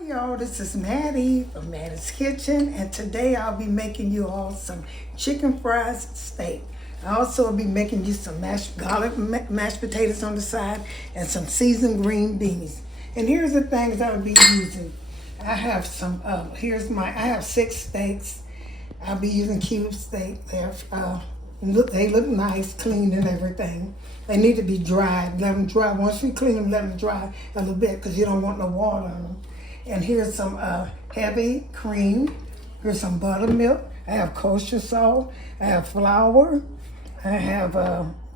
Hi y'all, this is Mattie from Mattie's Kitchen, and today I'll be making you all some chicken fried steak. I also will be making you some mashed potatoes on the side and some seasoned green beans. And here's the things I will be using. I have some, I have 6 steaks. I'll be using cube steak. They look nice, clean and everything. They need to be dried. Let them dry. Once you clean them, let them dry a little bit because you don't want no water on them. And here's some heavy cream. Here's some buttermilk. I have kosher salt. I have flour. I have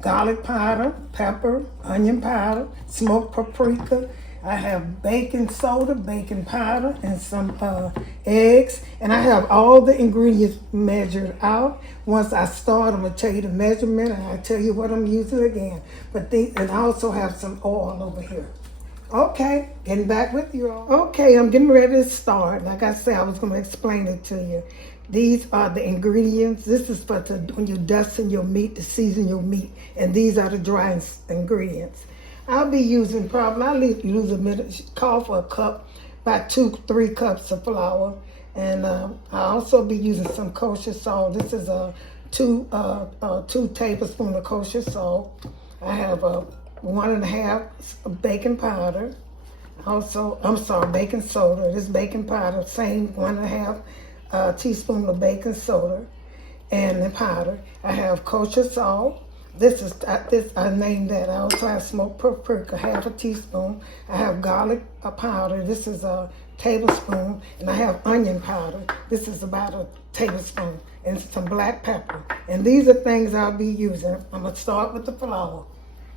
garlic powder, pepper, onion powder, smoked paprika. I have baking soda, baking powder, and some eggs. And I have all the ingredients measured out. Once I start, I'm going to tell you the measurement, and I'll tell you what I'm using again. And I also have some oil over here. Okay, getting back with you all. Okay, I'm getting ready to start. Like I said, I was going to explain it to you. These are the ingredients. This is for when you're dusting your meat, to season your meat. And these are the dry ingredients. I'll be using I'll use a minute, call for a cup, about 2-3 cups of flour. And I'll also be using some kosher salt. This is a 2 tablespoons of kosher salt. I have 1.5 baking powder. Also, baking soda. This baking powder, same 1.5 teaspoon of baking soda and the powder. I have kosher salt. I named that. I also have smoked paprika, 1/2 teaspoon. I have garlic powder. This is a tablespoon. And I have onion powder. This is about a tablespoon. And some black pepper. And these are things I'll be using. I'm going to start with the flour.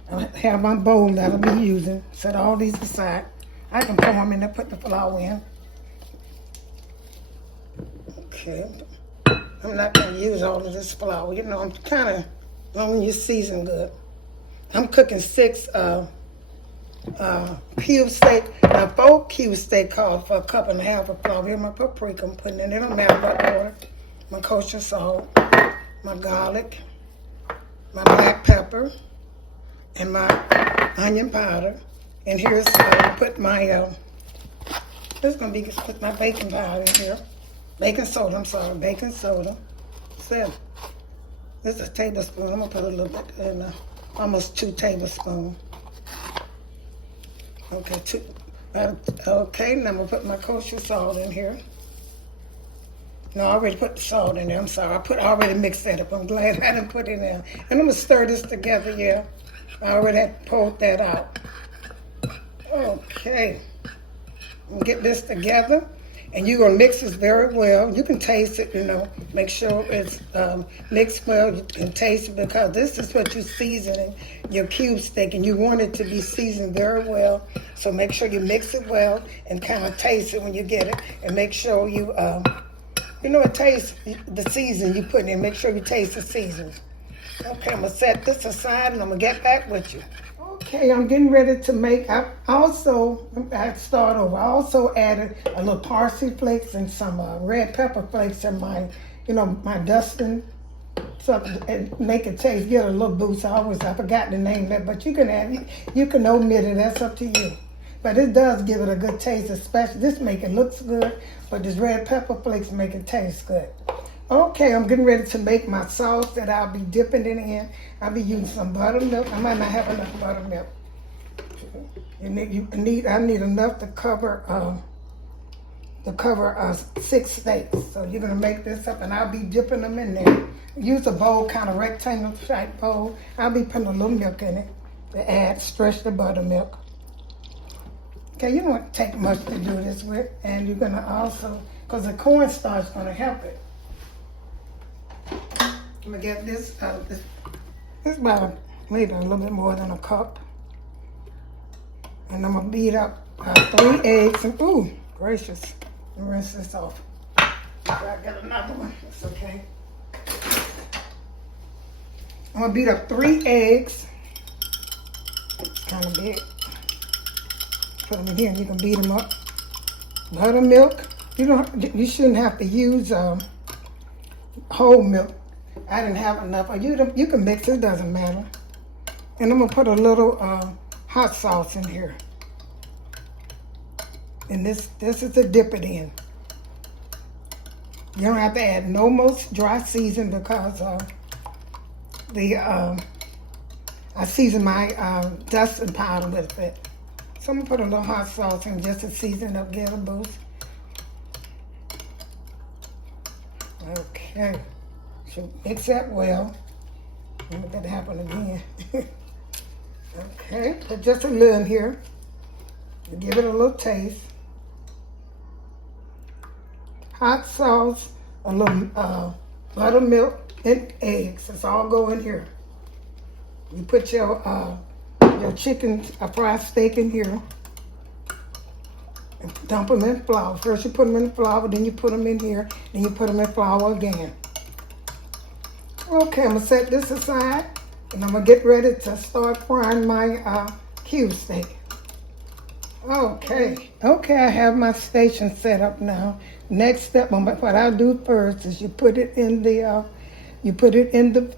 I have my bowl that I'll be using. Set all these aside. I can pour them in and put the flour in. Okay. I'm not going to use all of this flour. You know, I'm kind of, when you season good. I'm cooking 6 cube steak. Now 4 cube steak calls for 1.5 cups of flour. Here's my paprika. I'm putting it in a matter of order. My kosher salt, my garlic, my black pepper, and my onion powder. And here's put my put my baking powder in here. Baking soda, baking soda. So this is a tablespoon. I'm gonna put a little bit in, almost 2 tablespoons. Okay, 2. Okay, now I'm gonna put my kosher salt in here. No, I already put the salt in there. I'm sorry. I already mixed that up. I'm glad I didn't put it in. And I'm gonna stir this together. Yeah, I already had pulled that out. Okay, I'm gonna get this together. And you're going to mix this very well. You can taste it, you know. Make sure it's mixed well. You can taste it because this is what you're seasoning your cube steak. And you want it to be seasoned very well. So make sure you mix it well and kind of taste it when you get it. And make sure you, taste the season you put in. Make sure you taste the season. Okay, I'm going to set this aside and I'm going to get back with you. Okay, I'm getting ready to make, I start over. I also added a little parsley flakes and some red pepper flakes in my dusting, so and make it taste, get a little boost. I forgot the name of that, but you can omit it, that's up to you. But it does give it a good taste, especially, this make it looks good, but this red pepper flakes make it taste good. Okay, I'm getting ready to make my sauce that I'll be dipping it in. I'll be using some buttermilk. I might not have enough buttermilk. I need enough to cover 6 steaks. So you're gonna make this up, and I'll be dipping them in there. Use a bowl, kind of rectangle type bowl. I'll be putting a little milk in it to stretch the buttermilk. Okay, you don't take much to do this with, and you're gonna also, because the cornstarch is gonna help it. I'm gonna get this about maybe a little bit more than a cup. And I'm gonna beat up 3 eggs and, ooh, gracious. Let me rinse this off. I got another one, it's okay. I'm gonna beat up 3 eggs. It's kind of big. Put them in here and you can beat them up. Buttermilk. You shouldn't have to use whole milk. I didn't have enough. You can mix it, doesn't matter. And I'm gonna put a little hot sauce in here. And this is to dip it in. You don't have to add no more dry season because I season my dusting powder with it. So I'm gonna put a little hot sauce in just to season up, get a boost. Okay, should mix that well. Let that happen again. Okay, put just a little in here to give it a little taste. Hot sauce, a little buttermilk, and eggs. It's all go in here. You put your chicken, fried steak in here. And dump them in flour. First you put them in the flour, then you put them in here, then you put them in flour again. Okay, I'm gonna set this aside, and I'm gonna get ready to start frying my cube steak. Okay, I have my station set up now. Next step, what I do first is you put it in the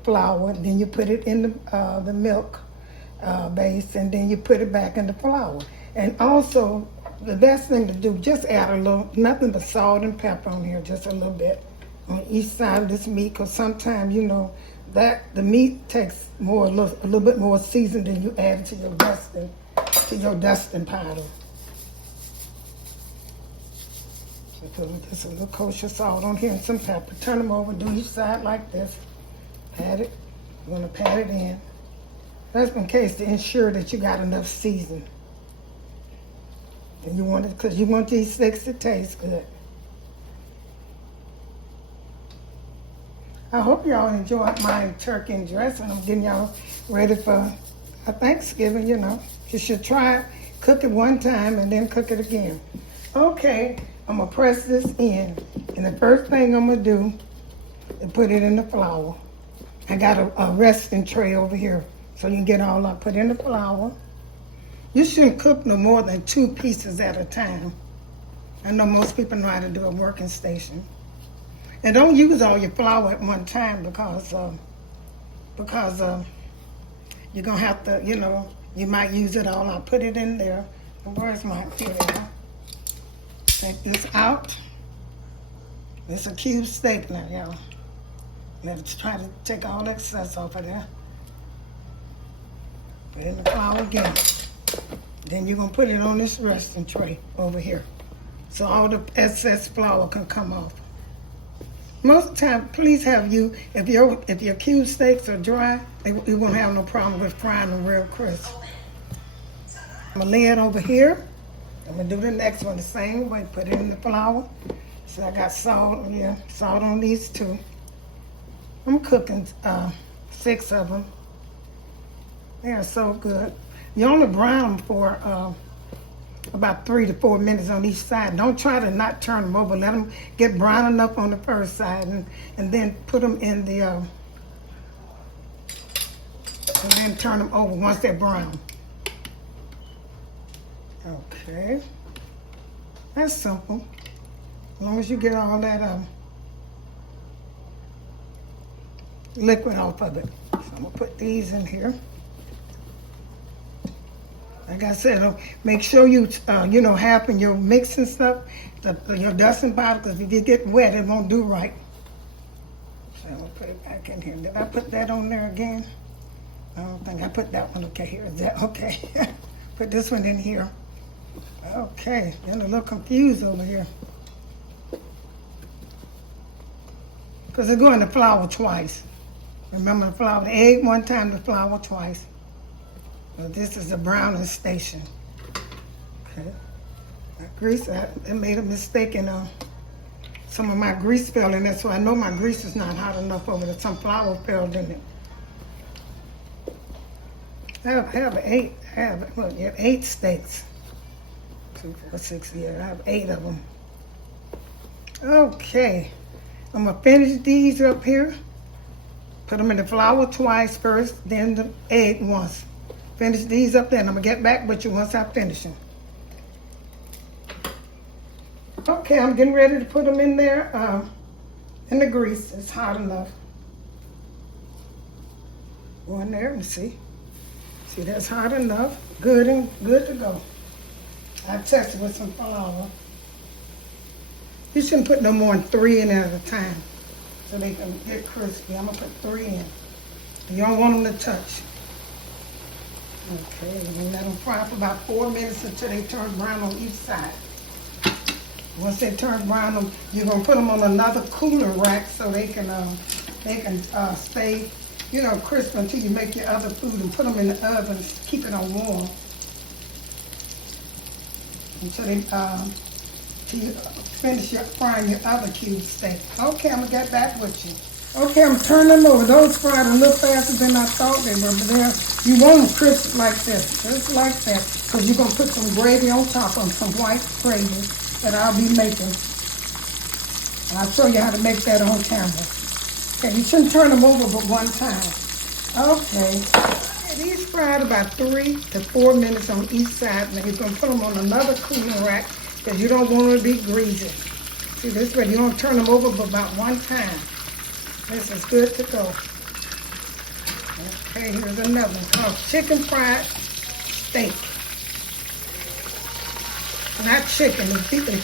flour, then you put it in the milk base, and then you put it back in the flour. And also, the best thing to do, just add a little, nothing but salt and pepper on here, just a little bit on each side of this meat, because sometimes, you know, that the meat takes a little bit more season than you add to your dusting powder. So put just a little kosher salt on here and some pepper. Turn them over, do each side like this. Pat it. You're gonna pat it in. That's in case to ensure that you got enough season. And you want it because you want these steaks to taste good. I hope y'all enjoyed my turkey and dressing. I'm getting y'all ready for a Thanksgiving, you know. You should try it, cook it one time, and then cook it again. Okay, I'm gonna press this in. And the first thing I'm gonna do is put it in the flour. I got a resting tray over here, so you can get all up. Put in the flour. You shouldn't cook no more than 2 pieces at a time. I know most people know how to do a working station. And don't use all your flour at one time because you're gonna have to, you know, you might use it all. I'll put it in there. Where's my, here we go. Take this out. It's a cube steak now, y'all. Let's try to take all the excess off of there. Put it in the flour again. Then you're gonna put it on this resting tray over here, so all the excess flour can come off. Most of the time, please have you, if your cube steaks are dry, you won't have no problem with frying them real crisp. I'm gonna lay it over here. I'm gonna do the next one the same way. Put it in the flour. So I got salt on these 2. I'm cooking 6 of them. They are so good. You only brown them for about 3 to 4 minutes on each side. Don't try to not turn them over. Let them get brown enough on the first side, and then put them in the, and then turn them over once they're brown. Okay, that's simple. As long as you get all that liquid off of it. So I'm gonna put these in here. Like I said, make sure you happen your mixing stuff, your dusting powder, because if you get wet, it won't do right. So I'm gonna put it back in here. Did I put that on there again? I don't think I put that one. Okay, here is that. Okay, put this one in here. Okay, getting a little confused over here. Because it's going to flour twice. Remember the flour, the egg one time, the flour twice. Well, this is the browning station. Okay. My grease, I made a mistake in some of my grease fell in there, so I know my grease is not hot enough over there. Some flour fell in it. I have 8 steaks. 2, 4, 6, yeah, I have 8 of them. Okay, I'm gonna finish these up here. Put them in the flour twice first, then the egg once. Finish these up there, and I'm gonna get back with you once I finish them. Okay, I'm getting ready to put them in there, in the grease. It's hot enough. Go in there and see. See, that's hot enough. Good to go. I tested with some flour. You shouldn't put no more than 3 in at a time so they can get crispy. I'm gonna put 3 in. You don't want them to touch. Okay, and let them fry for about 4 minutes until they turn brown on each side. Once they turn brown, you're gonna put them on another cooler rack so they can stay, you know, crisp until you make your other food, and put them in the oven, keep it on warm until they till you finish frying your other cube steak. Okay, I'm gonna get back with you. Okay, I'm turning them over. Those fried a little faster than I thought they were, but you want them crisp like this, just like that, because you're gonna put some gravy on top of them, some white gravy that I'll be making. And I'll show you how to make that on camera. Okay, you shouldn't turn them over but one time. Okay, these fried about 3 to 4 minutes on each side. Now you're gonna put them on another cooling rack because you don't want them to be greasy. See this way, you don't turn them over but about one time. This is good to go. Okay, here's another one called chicken fried steak. Not chicken, the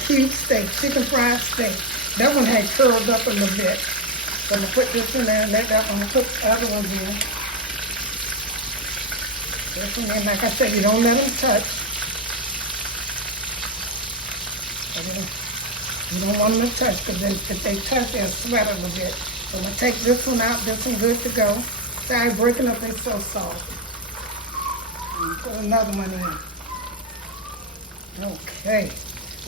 cube steak, chicken fried steak. That one had curled up a little bit. So I'm gonna put this in there and let that one put the other ones in. This one in, like I said, you don't let them touch. You don't want them to touch, because if they touch, they'll sweat a little bit. So I'm gonna take this one out, this one good to go. Sorry, breaking up, it's so soft. And put another one in. Okay.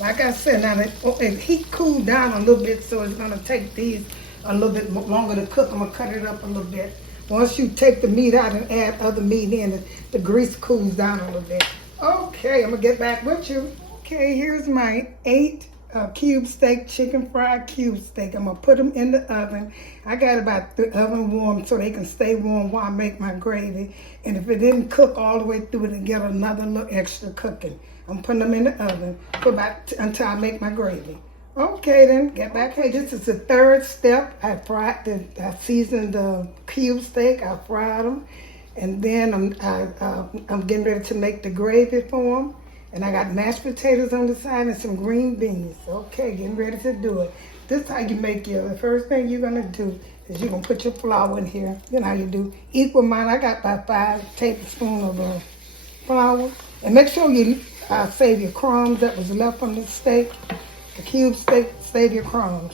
Like I said, now the heat cooled down a little bit, so it's gonna take these a little bit longer to cook. I'm gonna cut it up a little bit. Once you take the meat out and add other meat in, the grease cools down a little bit. Okay, I'm gonna get back with you. Okay, here's my 8 cube steak, chicken fried cube steak. I'm gonna put them in the oven. I got about the oven warm so they can stay warm while I make my gravy. And if it didn't cook all the way through it, get another little extra cooking. I'm putting them in the oven for about until I make my gravy. Okay, then get back. Hey, this is the 3rd step. I seasoned the cube steak. I fried them, and then I'm getting ready to make the gravy for them. And I got mashed potatoes on the side and some green beans. Okay, getting ready to do it. This is how you make the first thing you're gonna do is you're gonna put your flour in here. You know how you do. Equal mine, I got about 5 tablespoons of flour. And make sure you save your crumbs that was left on the steak. The cube steak, save your crumbs.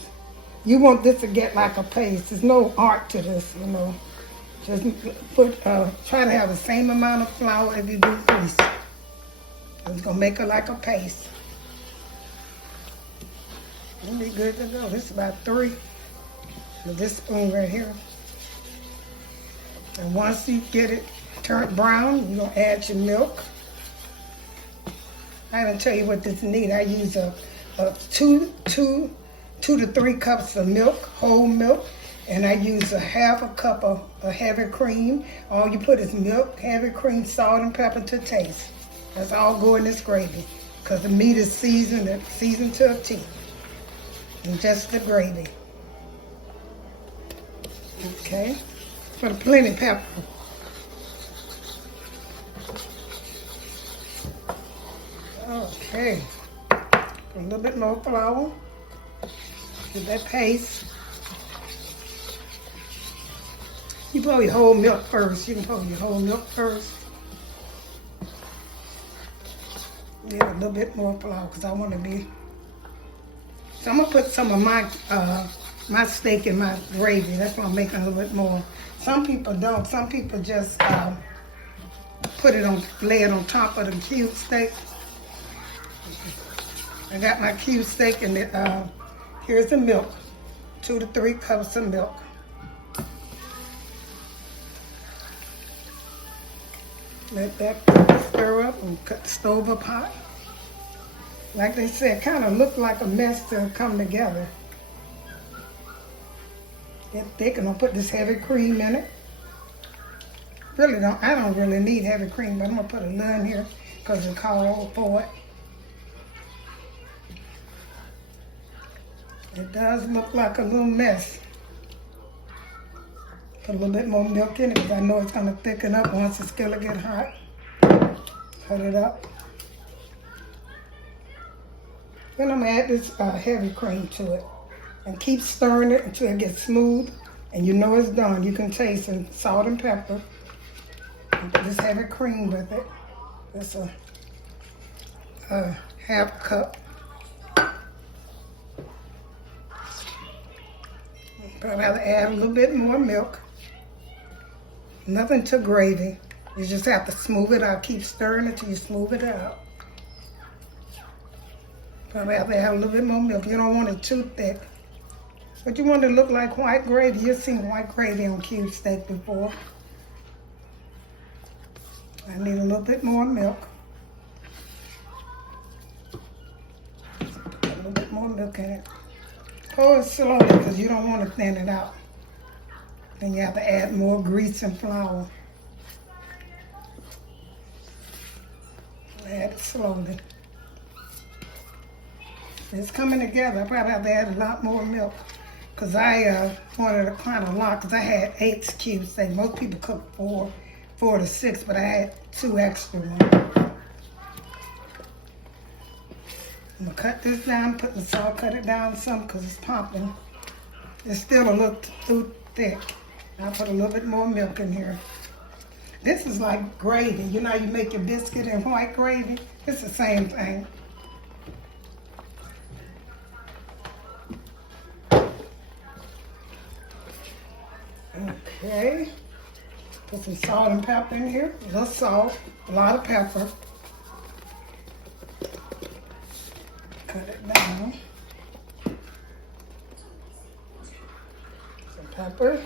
You want this to get like a paste. There's no art to this, you know. Just try to have the same amount of flour as you do grease. It's gonna make it like a paste. It'll be good to go. This is about 3 with this spoon right here. And once you get it turned brown, you're gonna add your milk. I'm gonna tell you what this needs. I use a 2 to 3 cups of milk, whole milk, and I use a half a cup of heavy cream. All you put is milk, heavy cream, salt, and pepper to taste. That's all go in this gravy, because the meat is seasoned to a T. And just the gravy. Okay, put plenty of pepper. Okay, a little bit more flour. Get that paste. You put your whole milk first. You can put your whole milk first. Yeah, a little bit more flour because I want to be. So I'm gonna put some of my steak in my gravy. That's why I'm making a little bit more. Some people don't. Some people just lay it on top of the cube steak. I got my cube steak and here's the milk. 2 to 3 cups of milk. Let that stir up and cut the stove up hot. Like they said, kind of look like a mess to come together. Get thick, and I'll put this heavy cream in it. I don't really need heavy cream, but I'm gonna put a little in here because it's called for it. It does look like a little mess. Put a little bit more milk in it because I know it's gonna thicken up once the skillet get hot. Cut it up. Then I'm gonna add this heavy cream to it. And keep stirring it until it gets smooth. And you know it's done. You can taste it, salt and pepper. And just heavy cream with it. That's a half cup. Probably have to add a little bit more milk. Nothing to gravy. You just have to smooth it out. Keep stirring it till you smooth it out. Probably have to add a little bit more milk. You don't want it too thick. But you want it to look like white gravy. You've seen white gravy on cube steak before. I need a little bit more milk. Put a little bit more milk in it. Pour it slowly because you don't want to thin it out. Then you have to add more grease and flour. Add it slowly. It's coming together. I probably have to add a lot more milk because I wanted to kind of lot because I had 8 cube steak. Most people cook 4 to 6, but I had 2 extra ones. I'm gonna cut this down, put the salt, cut it down some because it's popping. It's still a little too thick. I'll put a little bit more milk in here. This is like gravy. You know how you make your biscuit in white gravy? It's the same thing. Okay. Put some salt and pepper in here. A little salt, a lot of pepper. Cut it down. Some pepper.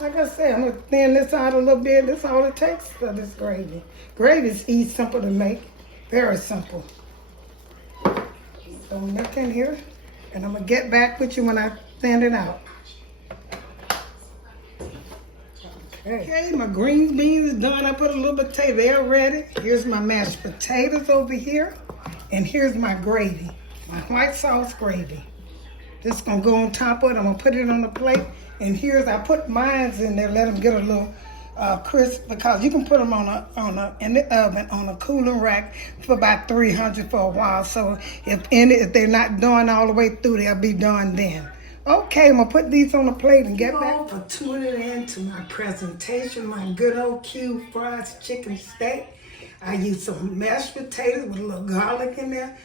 Like I said, I'm going to thin this out a little bit. That's all it takes for this gravy. Gravy is easy, simple to make. Very simple. Throw milk in here. And I'm going to get back with you when I thin it out. Okay, my green beans is done. I put a little potato. They're ready. Here's my mashed potatoes over here. And here's my gravy, my white sauce gravy. This is going to go on top of it. I'm going to put it on the plate. And here's, I put mine in there, let them get a little crisp, because you can put them in the oven on a cooling rack for about 300 for a while. So if they're not done all the way through, they'll be done then. Okay, I'm gonna put these on the plate and get back. For tuning in to my presentation, my good old cube fried chicken steak. I used some mashed potatoes with a little garlic in there.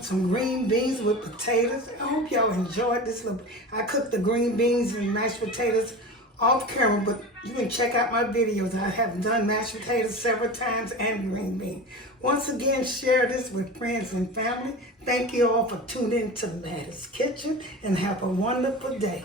Some green beans with potatoes. I hope y'all enjoyed this. I cooked the green beans and mashed potatoes off camera, but you can check out my videos. I have done mashed potatoes several times and green beans. Once again, share this with friends and family. Thank you all for tuning in to Mattie's Kitchen and have a wonderful day.